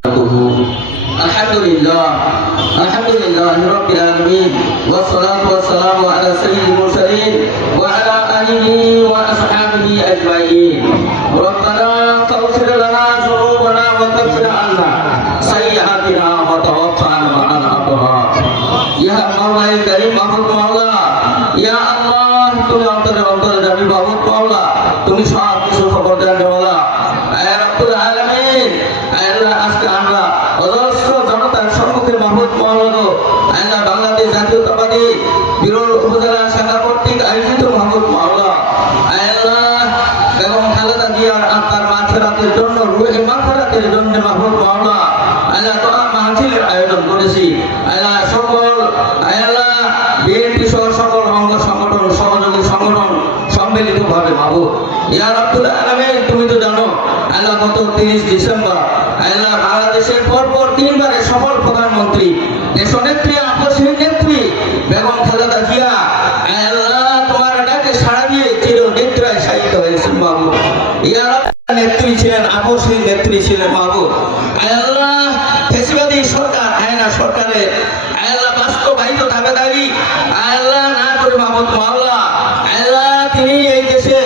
Alhamdulillah Rabbil Alamin. Wassalatu wassalamu ala sayyidil mursalin wa ala alihi wa ashabihi ajma'in. Rabbana faghfir lana dhunubana wa kaffir 'anna sayyi'atina wa tawaffana ma'al abrar. Ya Maulai Karim Mahmud Maula, Ya Allah, তুমি অন্তরে অন্তরে জানি মাহমুদ মাওলা, তুমি সব কিছু খবর জানো মাওলা। আয় রব্বুল আলামিন, আয় আল্লাহ, আজকে আমরা অজস্র জনতার সম্মুখে মাহমুদ মাওলা, আল্লাহ, বাংলাদেশ জাতীয়তাবাদী বিরল উপজেলা শাখা কর্তৃক আয়োজিত মাহমুদ মাওলা, আয় আল্লাহ, বেগম খালেদা জিয়ার আত্মার মাগফিরাতের জন্য, রুহে মাগফিরাতের জন্য মাহমুদ মাওলা, আল্লাহ, দোয়া মাহফিলের আয়োজন করেছি। আল্লাহ, সকল আয় আল্লাহ বিএনপি সহ সকল অঙ্গ সংগঠন, সহযোগী সংগঠন সম্মিলিতভাবে মাহবুব ইয়া রাব্বুল আলামিন, তুমি তো জানো আল্লাহ, গত 30 ডিসেম্বর আল্লাহ বাংলাদেশের পরপর 3 বারের সফল প্রধানমন্ত্রী, দেশনেত্রী, আপসহীন নেত্রী বেগম খালেদা জিয়া আল্লাহ তোমার ডাকে সাড়া দিয়ে চির নিদ্রায় শায়িত হয়েছেন মাহবুব ইয়া রাব্বুল। নেত্রী ছিলেন, আপসহীন নেত্রী ছিলেন মাহবুব আল্লাহ। ফ্যাসিবাদী সরকার, আয়না সরকারের আল্লাহ বাস্তবায়িত দাবিদারি আল্লাহ না করে মাহমুদ মাওলা আল্লাহ, তিনি এই দেশে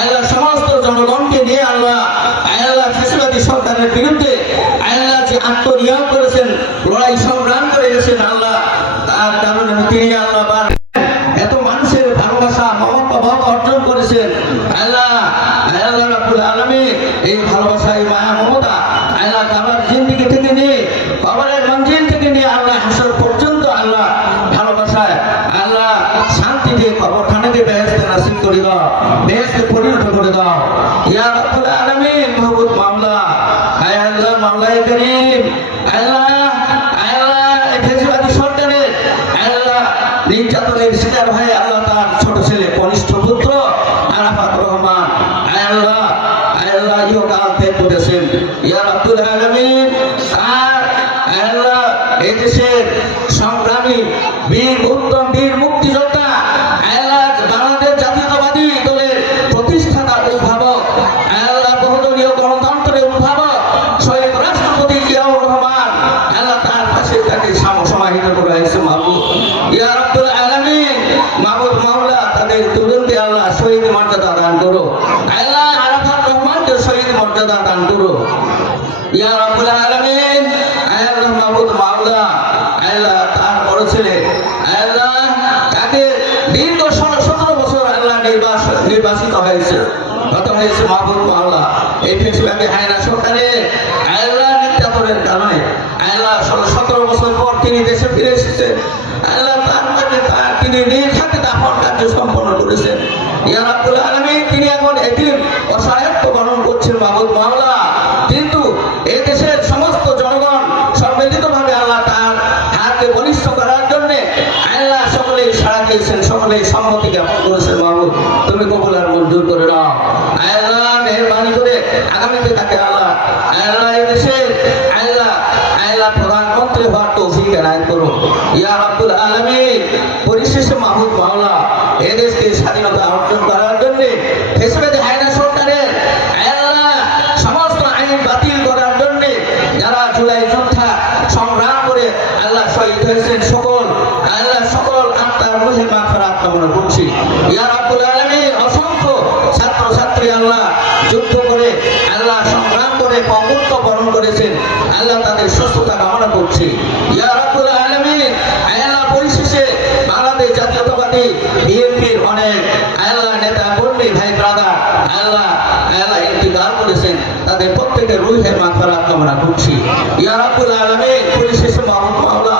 আল্লাহ সমস্ত জনগণকে নিয়ে আল্লাহ আল্লাহ ফ্যাসিবাদী সরকারের বিরুদ্ধে আল্লাহ যে আত্মনিয়োগ করেছেন, লড়াই সংগ্রাম করে গেছেন আল্লাহ, তার কারণে তিনি আল্লাহ এত মানুষের ভালোবাসা মমতা অর্জন করেছেন আল্লাহ। আল্লাহ রাব্বুল আলামিন এই ভালোবাসা, এই মায়া মমতা আল্লাহ কাবার জিন্দেগি থেকে নিয়ে কবরের মঞ্জিল থেকে নিয়ে আল্লাহ হাসর পর্যন্ত আল্লাহ ভালোবাসায় আল্লাহ শান্তি দিয়ে কবরখানাকে বেহেশতে নসিব করে দাও, বেহেশতে পরিণত করে দাও ইয়া রাব্বুল আলামিন। মাহমুদ মাওলা, আয় আল্লাহ, মাওলাই করিম আল্লাহ, আল্লাহ এই ফ্যাসিবাদী সরকারের আল্লাহ নির্যাতনের শিকার ভাই আল্লাহ, তার ছোট ছেলে কনিষ্ঠ পুত্র আরাফাত রহমান আল্লাহ আল্লাহ ইহকাল ত্যাগ করেছেন ইয়া রাব্বুল আলামিন। আর আল্লাহ এই দেশের সংগ্রামী বীর উত্তম বীর মুক্তিযোদ্ধা আল্লাহ, বাংলাদেশ জাতীয়তাবাদী দলের প্রতিষ্ঠাতা উদ্ভাবক আল্লাহ, বহুদলীয় গণতন্ত্রের উদ্ভাবক শহীদ রাষ্ট্রপতি জিয়াউর রহমান আল্লাহ, তার পাশে তাকে সমাহিত করা হয়েছে মাহবুব ইয়া রাব্বুল আলামিন। মাহমুদ মাওলা, তাদের দুজনকে আল্লাহ শহীদ মর্যাদা দান করো আল্লাহ, আরাফাত রহমানকে শহীদ মর্যাদা দান করো ইয়া রাব্বুল আলামিন। আল্লাহ মাহমুদ মাওলা আল্লাহ, তার বড় ছেলে আল্লাহ, তাকে দীর্ঘ 17 বছর আল্লাহ নির্বাচিত হয়েছে, কত হয়েছে মাহমুদ মাওলা এই ফ্যাসিবাদী আয়না সরকারের আল্লাহ নির্যাতনের কারণে আল্লাহ 17 বছর পর তিনি দেশে ফিরে এসেছেন আল্লাহ, তার মাঝে তিনি নিজ হাতে দাফন কার্য সম্পন্ন করেছেন ইয়া রাব্বুল আলামিন। তিনি এখন এটিম অসহায়ত্ব বরণ করছেন মাহমুদ মাওলা, কিন্তু এই দেশের সমস্ত জনগণ সম্মিলিতভাবে আল্লাহ তার হাতকে বলিষ্ঠ করার জন্য আল্লাহ সকলেই সাড়া দিয়েছেন, সকলেই সম্মতি জ্ঞাপন করেছেন মাহমুদ, তুমি কবুল আর মঞ্জুর করে নাও আল্লাহ। মেহরবানি করে আগামীতে তাকে আল্লাহ আল্লাহ এই দেশে আল্লাহ আল্লাহ প্রধানমন্ত্রী হওয়ার তৌফিক এনায়েত করুন ইয়া রাব্বুল আলামিন। পরিশেষে মাহমুদ মাওলা এই দেশকে স্বাধীনতা অর্জন করার জন্য ফ্যাসিবাদী আয়না সরকারের আল্লাহ সমস্ত আইন বাতিল করার জন্য যারা জুলাই যোদ্ধা সংগ্রাম করে আল্লাহ শহীদ হয়েছেন, সকল আল্লাহ সকল আত্মার রুহে মাগফিরাত কামনা করছি ইয়া রাব্বুল আলামিন। অসংখ্য ছাত্র ছাত্রী আল্লাহ যুদ্ধ করে আল্লাহ সংগ্রাম করে পঙ্গুত্ব বরণ করেছেন আল্লাহ, তাদের সুস্থতা কামনা করছি ইয়া রাব্বুল আলামিন। আল্লাহ পরিশেষে বাংলাদেশ জাতীয়তাবাদী বিএনপির অনেক আল্লাহ নেতা কর্মী ভাই ব্রাদার আল্লাহ আল্লাহ ইন্তিকাল করেছেন, তাদের প্রত্যেকের রুহে মাগফিরাত কামনা করছি ইয়া রাব্বুল আলামিন। পরিশেষে মাহমুদ মাওলা,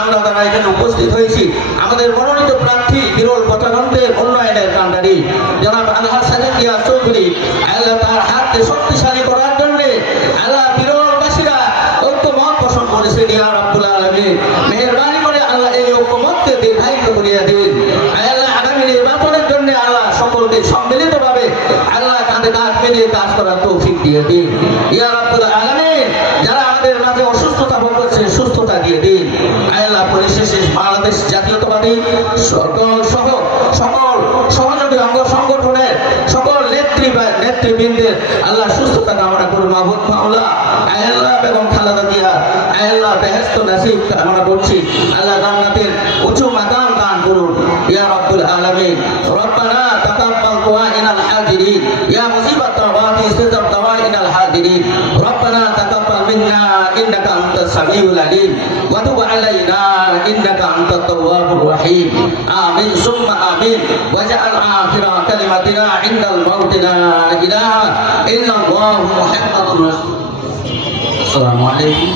আমরা যারা এখানে উপস্থিত হয়েছি, আমাদের মনোনীত প্রার্থী বিরল প্রজাতন্ত্রের উন্নয়নের কান্ডারি জনাব আলহাজ সাদেক ইয়া চৌধুরী আল্লাহ, তার হাতকে শক্তিশালী করার জন্য আল্লাহ বিরলবাসীরা ঐক্যমত পোষণ করেছেন ইয়া রাব্বুল আলামিন। মেহরবানি করে আল্লাহ এই ঐক্যমতকে দীর্ঘায়িত করিয়া দিন আল্লাহ। আগামী নির্বাচনের জন্য আল্লাহ সকলকে সম্মিলিতভাবে আল্লাহ কাঁধে কাঁধ মিলিয়ে কাজ করার তৌফিক দিয়ে দিন ইয়া রাব্বুল আলামিন। যারা আমাদের মাঝে অসুস্থতা ভোগ করছে, সুস্থতা দিয়ে দিন আল্লাহ। পরিশেষে বাংলাদেশ জাতীয়তাবাদী সকল সহযোগী অঙ্গ সংগঠনের সকল নেতৃবৃন্দের আল্লাহ সুস্থতা কামনা করুন মাহমুদ মাওলা আল্লাহ। বেগম খালেদা নাসিব কামনা করছি আল্লাহ জান্নাতের উঁচু মাকাম দান করুন ইয়া রাব্বুল আলামিন রব্বানা তাকাব্বাল দুআইনাল হাজিরিন ইয়া মুজিবাত দাওয়াতি ইসতাজাব দাওয়াইনাল হাজিরিন রব্বানা তাকাব্বাল মিন্না ইন্নাকা আনতাস সামিউল আলিম ওয়া তুব আলাইনা ইন্নাকা আনতাত তাওয়াবুর রহিম আমিন সুম্মা আমিন ওয়াজআল আখিরা কালিমাতিনা ইনদাল মাউত লা ইলাহা ইল্লাল্লাহু মুহাম্মাদুর রাসূল আসসালামু আলাইকুম